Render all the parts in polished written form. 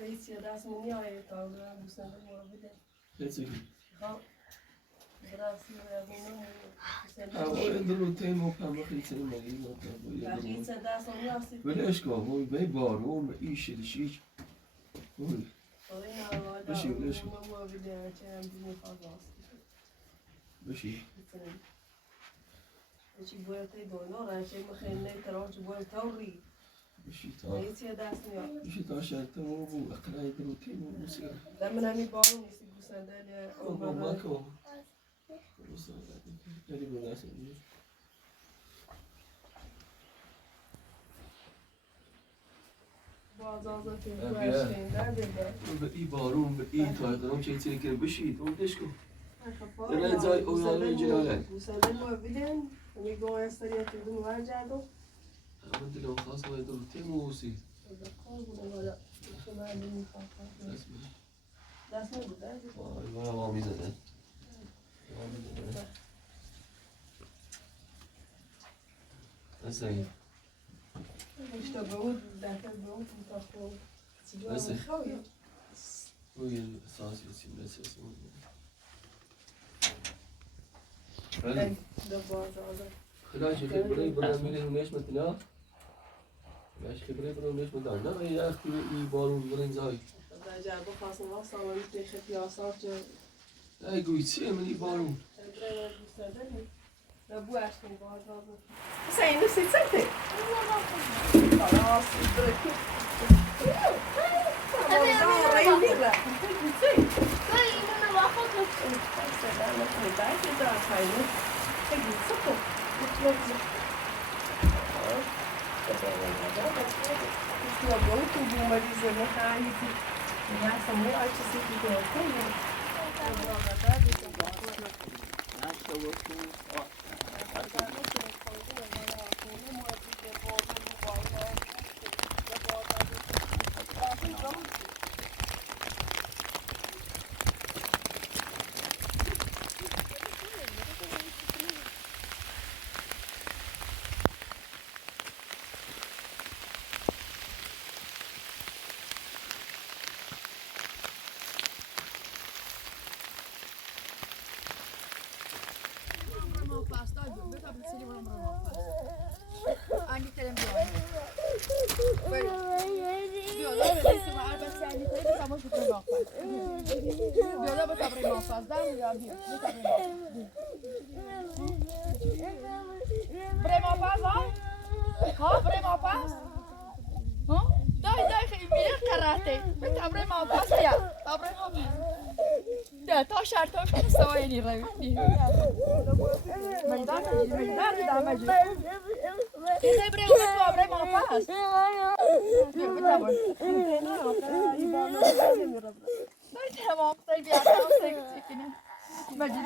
رئیسی دست منی آیه تا بوسنده مورده هیچی براسی و یادونه هوای درو تیم پامو خیلی مگی نمی‌کنم رئیس دست منی آسیب ولش کن وای به بارون به این شیرشیش وای بشی ولش کن بشی ci vuelta i donora c'è ma che lei però ci vuelta ori بشی تا ragazzi adesso io بشی تا شرط و بو اقرای درو تیم و موسیقی dammi mi buono mi si gusandele o بابا کو خیلی بوداست بازازه که برشین نده به این بارون به این تایقرام چه چیزی که بشید اونش کن نه زای اویان جلاله گوسنده ما بیدن میگم استریا تو دو واجدو من دلم خواست باید درو تیم و موسیقی دست نبوده وای ما میزنه مثلا اشتباه بود دفعه بود متخوب بس. خوبی وای ساسی سیمرسی ای دو بازازه خلاص خبره برای میریم نشمت نه باش خبره برای نشمت نه ای اختی ای بارون برای زای در جربه خواستم وقت سامانی تیخه پیاسار چه ای گوی چیه من ای بارون خبره گوسنده نی نبو اشتیم بازازه بسه اینو سی سکته خلاص برکو بازار رای میره سلام نکنی برگه دار خیلی خیلی سکو Tua bom tu uma dizendo que já são muito artistas que tem تا شرط ها کنه سوایی روی میدان دامجی خیلی بره اومد تو آبره ما پاس بیر بتابر داری تمام سایی بیاد تمام سایی کنه مجید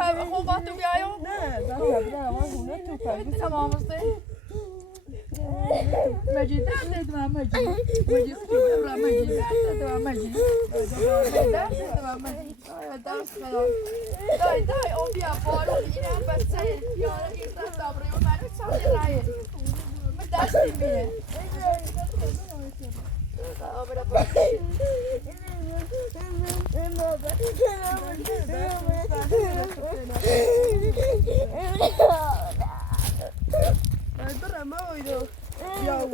داری خوب با تو بیایو نه تمام سایی مجید درد دو مجید مجید خوب را مجید درد دو مجید درد دو مجید درست کنم دای اون بیا بارون این هم بسته بیاره این دست آبروی اون منو چند رایه من دستی میره آبره باشه برم اویدو یاو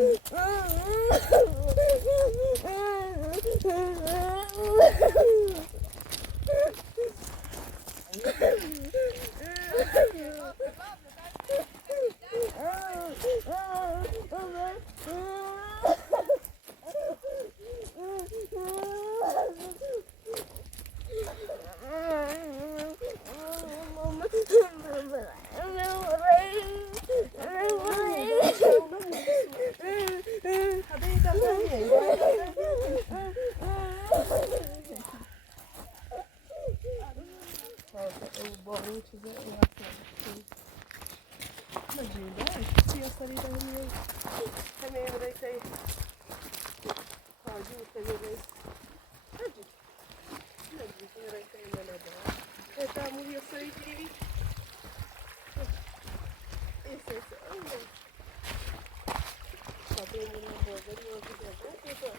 prendendo a bola, eu vou ver.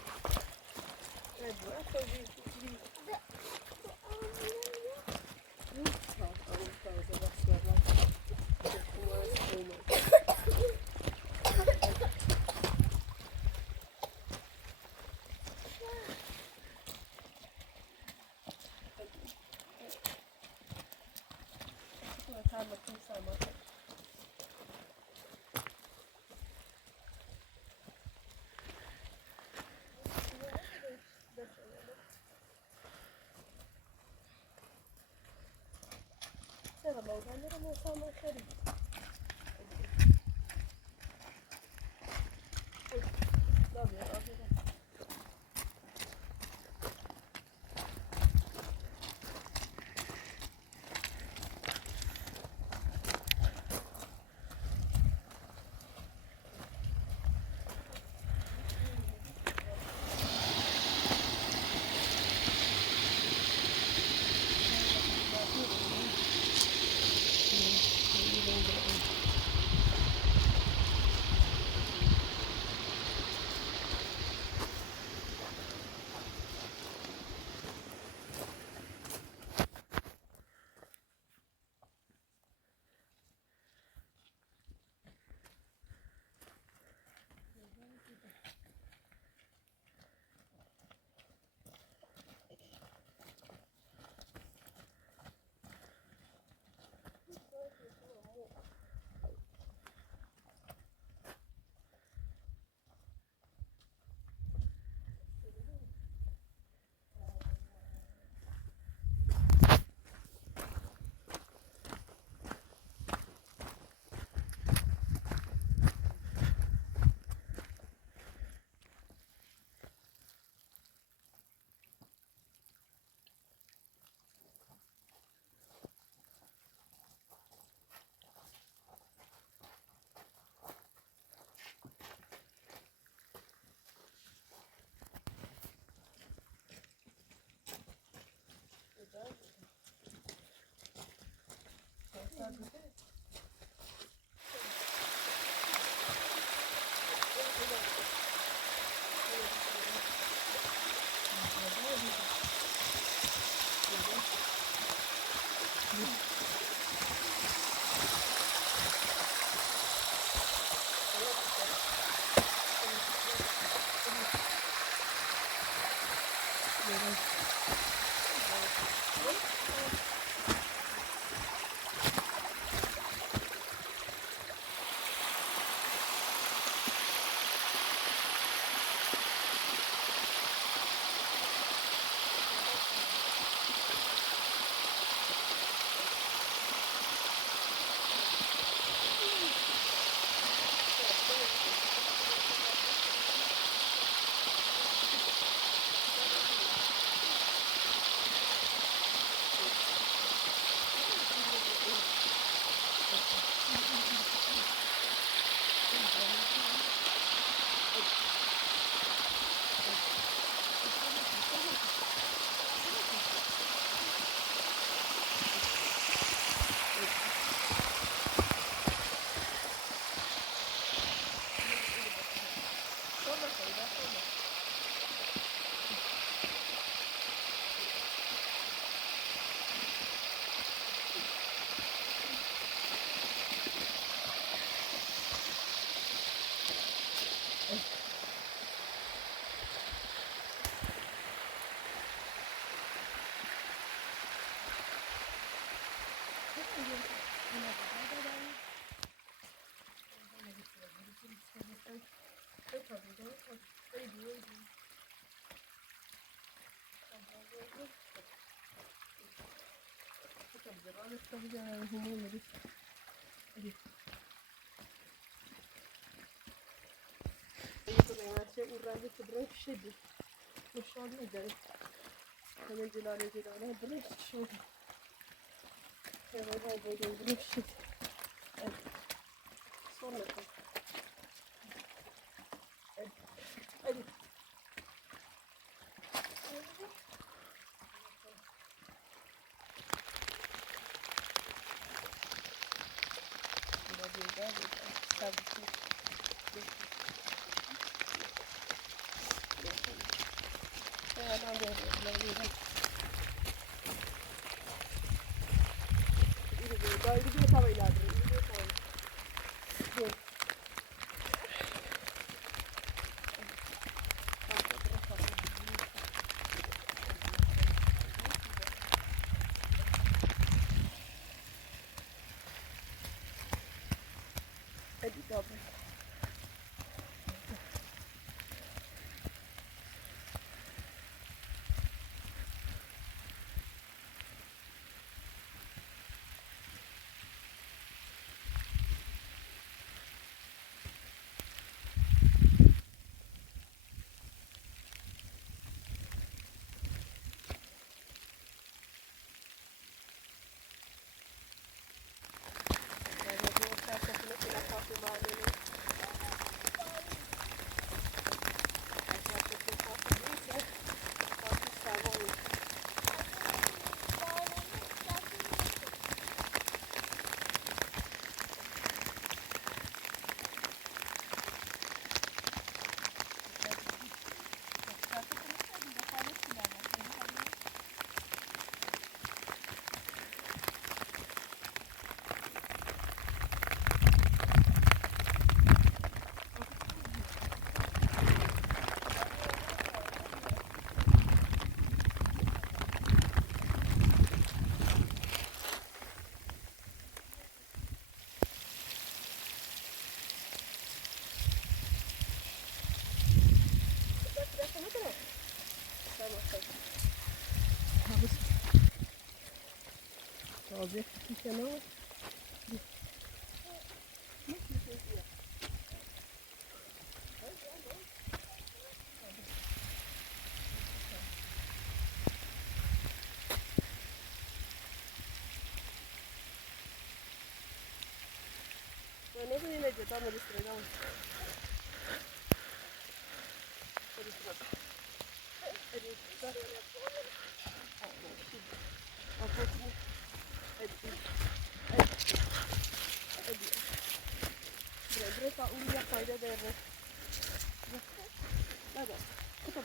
É boa, foi de... Ela vai usar a moça uma carinha. Dá bem, dá bem. urrando të drejt shidi. Në shonë në gjej. Në gjilane drejt shidi. Edhe dhe dhe drejt shidi. Sonë të. Hadi. Tabii ki. دایی بیا تا ویلاد بیا تا ادی دابه تازه کنار نه نه نه جدا می‌رسه بريتا أقول يا فايدة ده لا ده كتب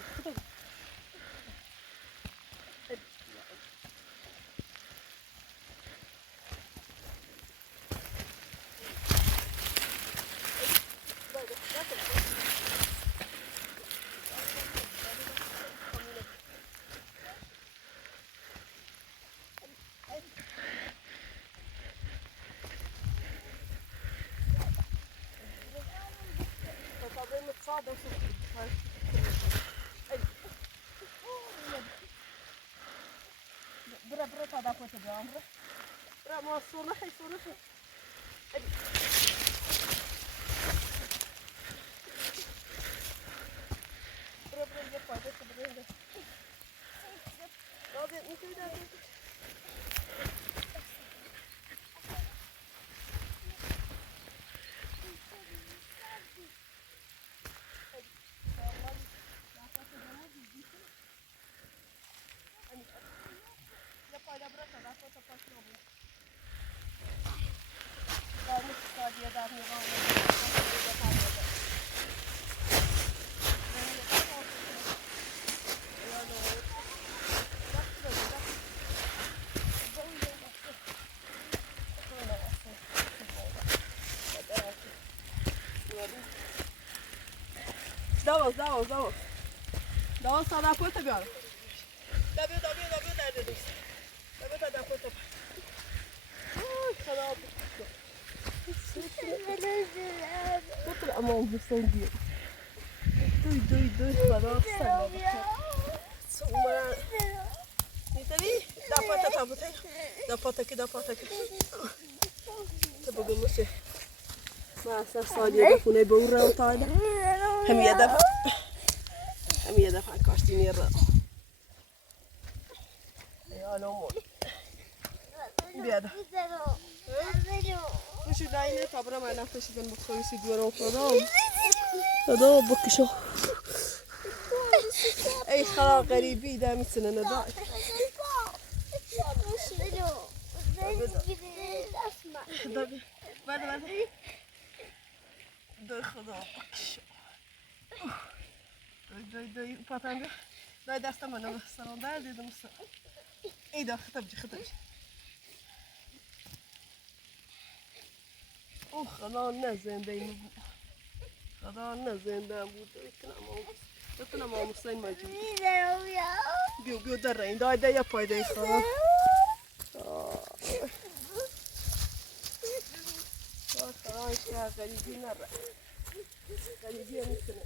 صعبة برا تادا كوتا بيامرا برا ما صونحي برا يبقى ده برا ده ده نكوي ده دواز تا دپوت بیار دبیو در دیس دبیو تا دپوت خدا بطر امام حسین بیار دوی خدا سلام سوما نیتوی دپوت که تو بگو مشه ما اصلا سالیه خونه به اون رو تایده هم یه دفعه کاشتینی را یا نمون بیاده خوشی داینه تا برای من نفتشیدن بخویسی دوره خدا بکشو ای خدا غریبی ده میتونه ندای دای خدا بکشو دای پاتنجا دای دستم منو سران در دیدم ای دا خطب جی خدا نه زنده این بود خدا نه زنده بود بتونم آموزین مجید بیو در این دایده یا پایده خدا خدا اشکا غریبی نره غریبی هم میتونه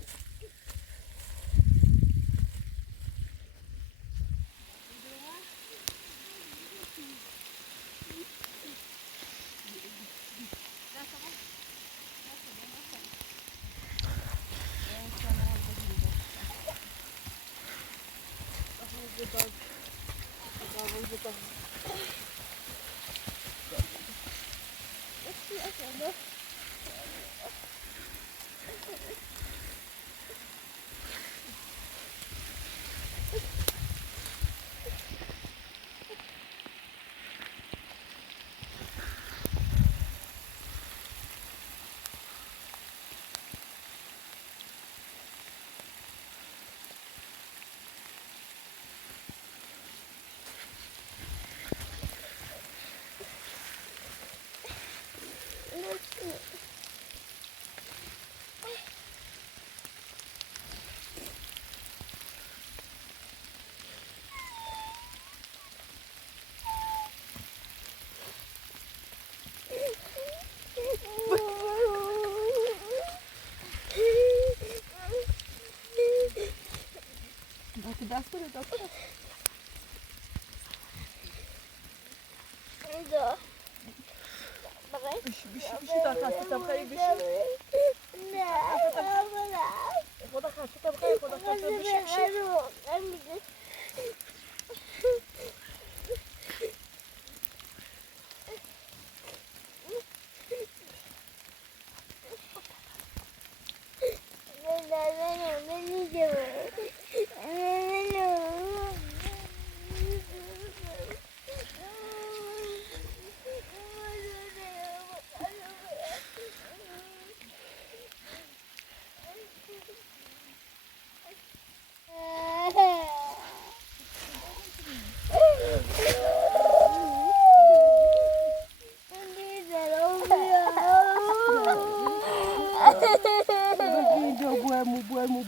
دست بده دست بده بشی تا خسته بخیر بشی خدا خسته بخیر خدا خسته بشی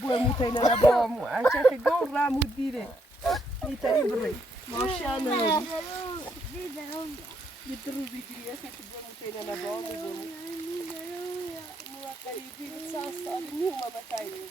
بوامو تينا لبامو عشان تقول رامو ديري يتري بري ما شاء الله يدرو بيجري عشان تقول تينا لبامو مو قريبين صار مو ما مكاين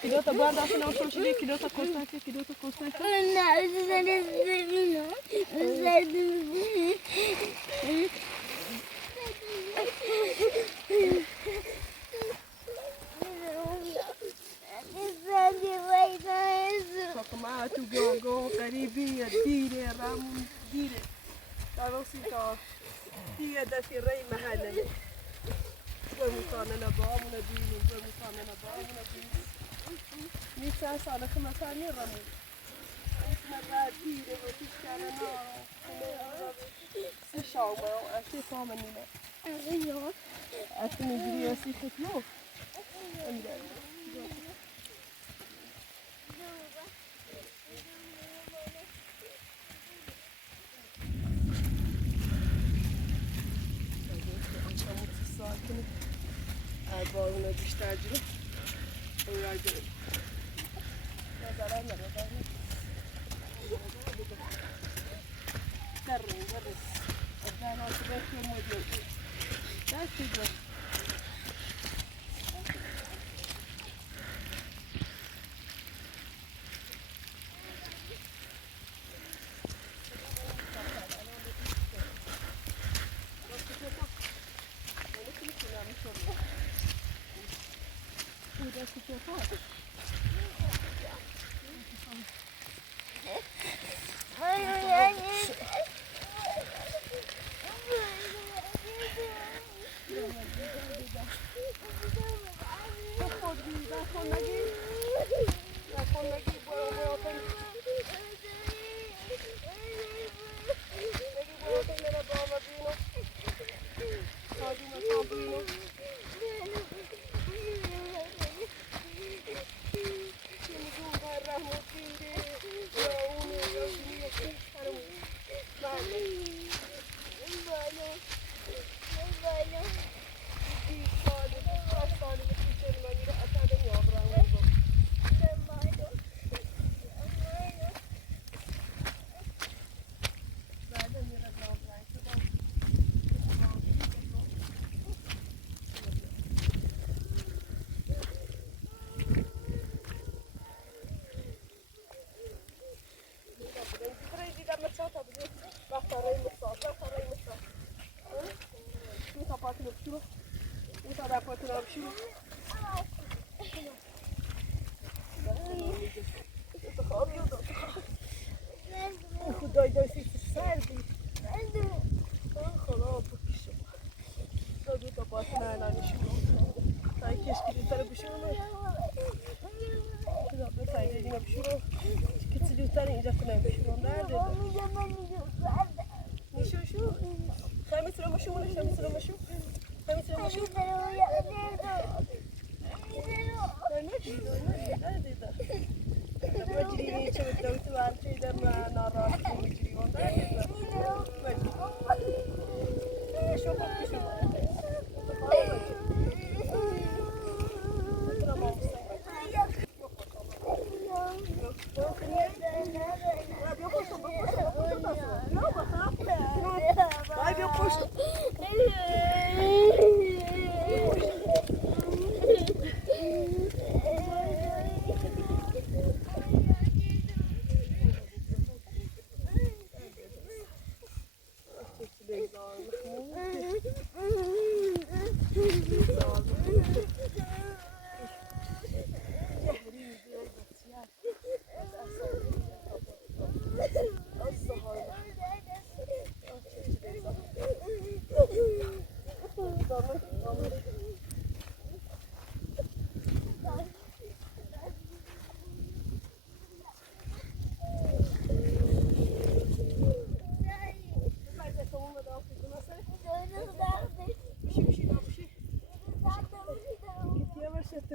Kidota guarda se non sono lì, kidota costa anche. Soccomato, gongo, caribia, dire, ramu, dire. Tarosito, dire da firrei mahalla. Poi mutana na bom na dini, poi mutana na bom na dini. Mi sa na kama sani ramu. Na ba dire, va tiskana na. Si shawma, asi fama nina. Asi mi dire asi khitlo. بارون بیشتر جلو اویای بریم نظرم نرم درم ادانا سبت مودی دستی جو خدای داشتی سردی خدا بکشم دو تا باز نشون تای کشکی دو تا بشون خدا بسای دیگه بشون کسی دو تا اینجا کنه بشون درده نشون شو خمیس رو مشون خمیس رو مشون خمیس رو مشون مجري شو الدوت وارجي دم نارات مجري وندار شو شو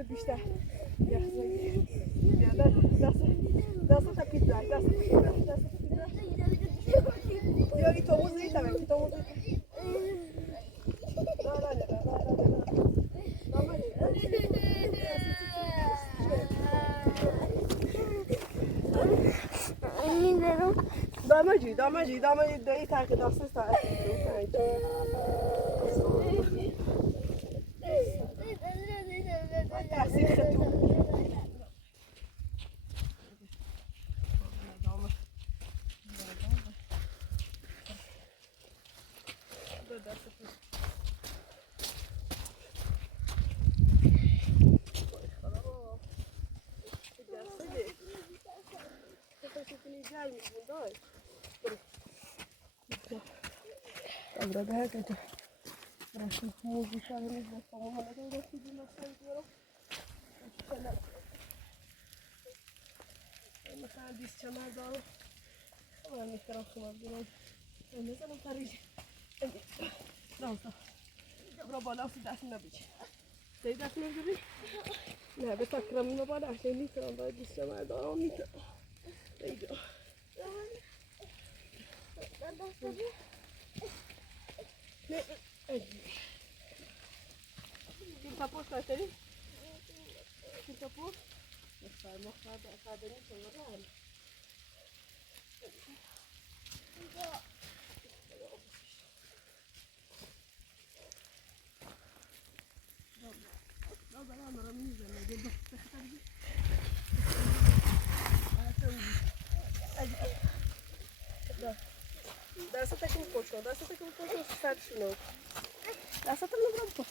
بیشتر دست تا پیتزا دست یا تو موزی تمام تو موزی دامجی دایی تاک دست است Dobra, tak, to proszę mówić, ale nie znam samochodu, to jest na swoim مثلا 20 چمدان من میخوام شما بگم مثلا خارج برو بالا و دست نبیچ سید دست نبیچی نه به تکرم اینو بالا عشان میتونم باید 20 چمدان میتونم ایجا Kim kapur kaçtı? Kim kapur? Mokar da kadını sorar. No, bana anlarım izleme. Gel bak. Dessa tá com o colchão, dessa tá com o colchão, você sabe isso não. Dessa tá no branco.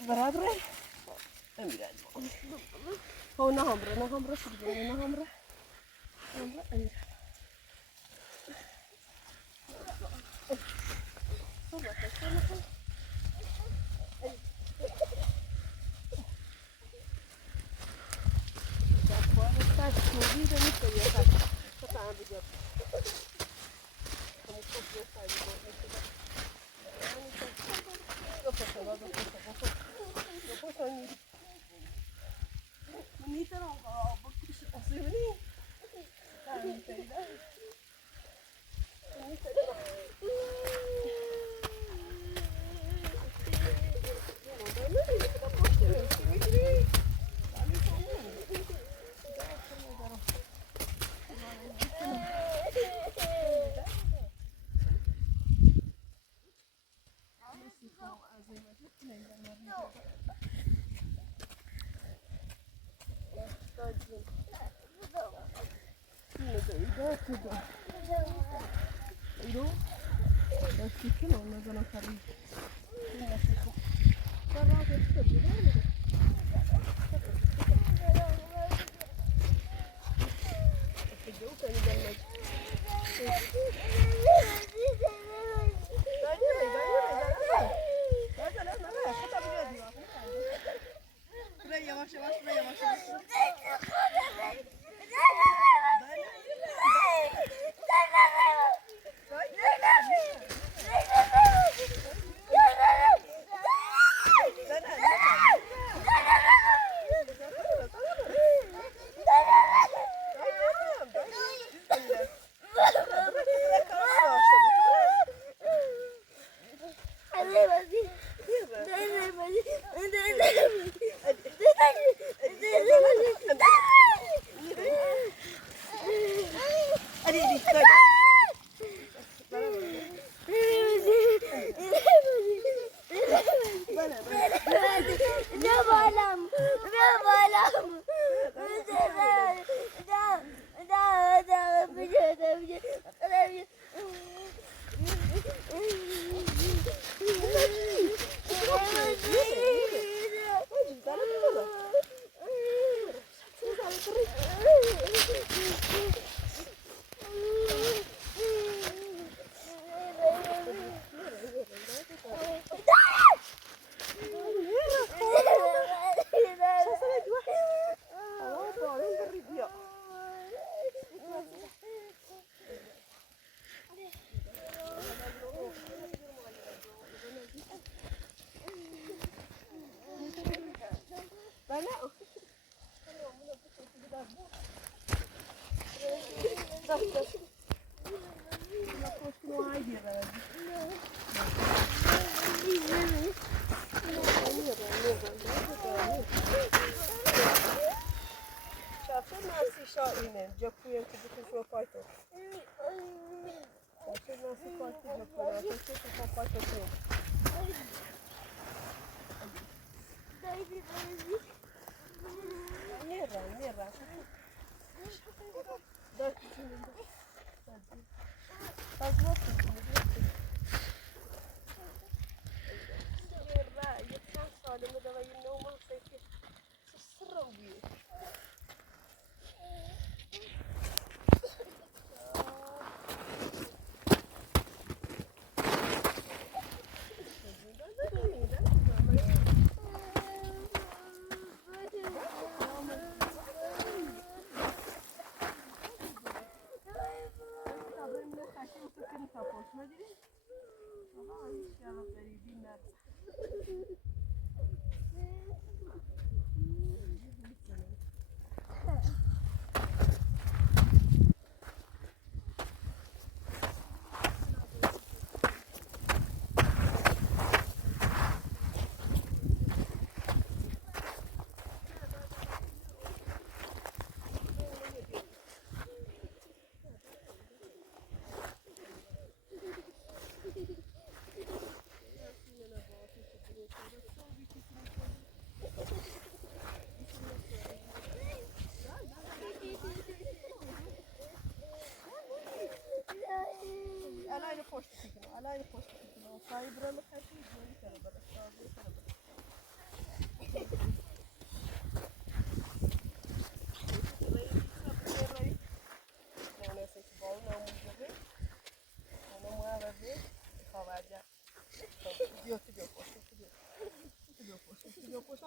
Barato é? É mirado. Ou na ombra, subindo na ombra. Ombra, aí. Movida muito bem, tá? Tá água. Como que eu saio do banco? Eu posso lá, eu posso. میتونم بکش آسیبی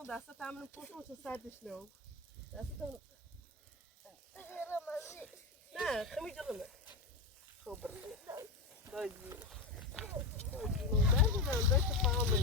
دستت همینو پوشون چه سردش نو دستت همینو نه خمی جلمه خوب برده دایی دایی دست فهمه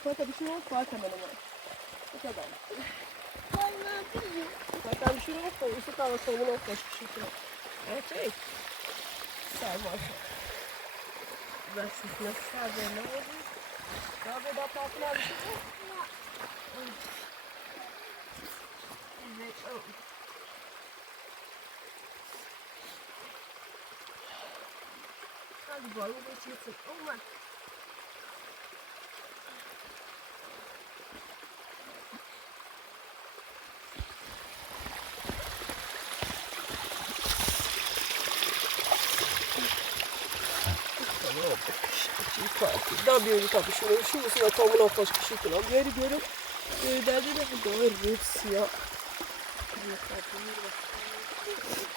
Aspetta, vicino qua cambiano mai. Aspetta, dai. Aspetta, vicino qua, questo tavolo sta uno qua, sì. Sai, molto. Verso la strada, no? Dove da parte la vicino? No. Hadi bakalım, geçirsin. Oh my. Da bir tabii şunu sıra tavuna hoş kişi falan bir yeri görüp derdi de bu doğru Rusya.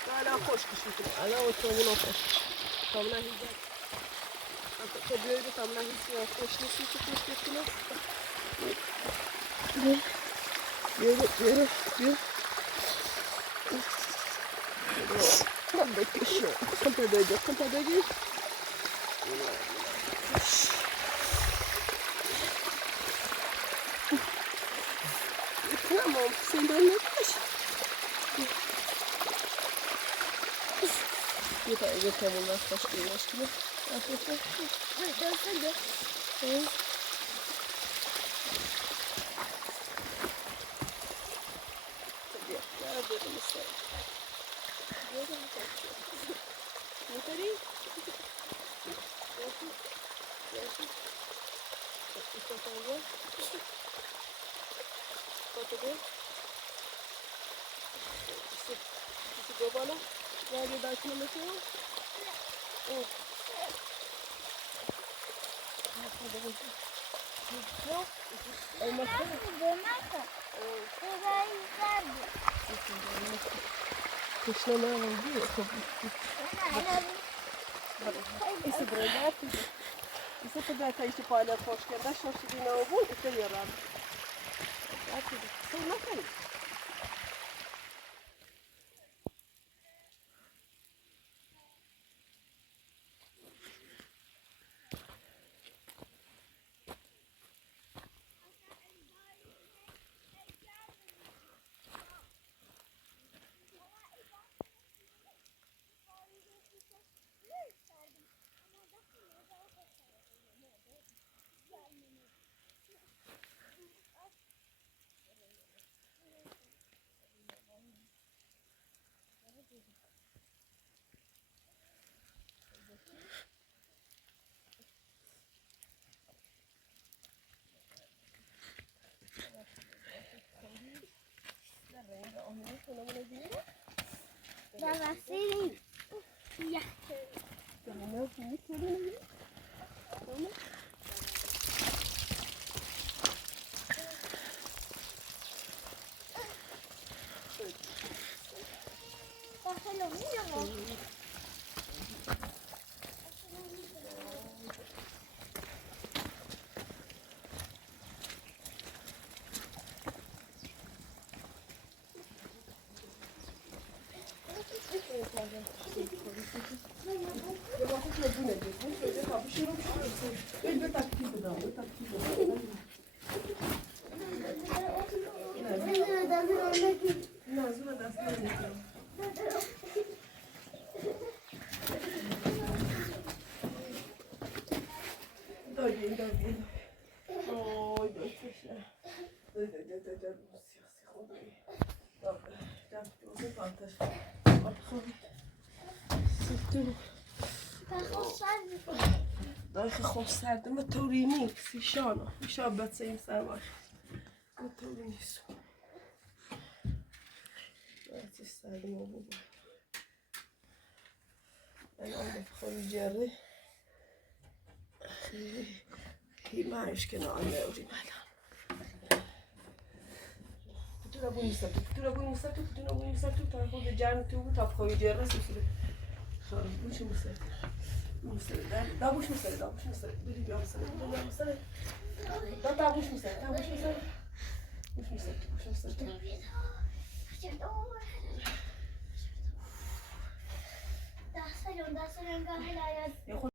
Hala hoş kişi falan. Hala o tavuna hoş. Tavuna hizmet. Tabii öyle tavuna hizmet. Hoşlusu çıkmış yapıyor. Bir. Tam bekliyor. Kampedeci. Tamam, sen de anlatmış. Yeter bunlar başka gibi. Arkadaşlar. Hadi. Bana nerede belki mesela? Evet. Yok. Olmazsa mı? Kışlama oldu ya. İşte buraya yaptım. İşte kadar işte paylaş hoşgörüler şaşırdı ne oldu? İşte yarar. Yaptım. Sonra nasıl? Dalla sera. Ja. دای خوب سردم به طوری نیست ایشانا ایشان بچه این سر باشه به طوری نیست بچه سردم رو ببین من آمده خواهی جره خیلی معیش که نه آنیوری مدن پتورا بونی سرتو پتورا بونی سرتو تا خود جرم تو تا خواهی جره سیسره خواهی بوشی مسرد دابوش میسره بری بیام مسره دابوش میسره بوش میسره دست سلام گاه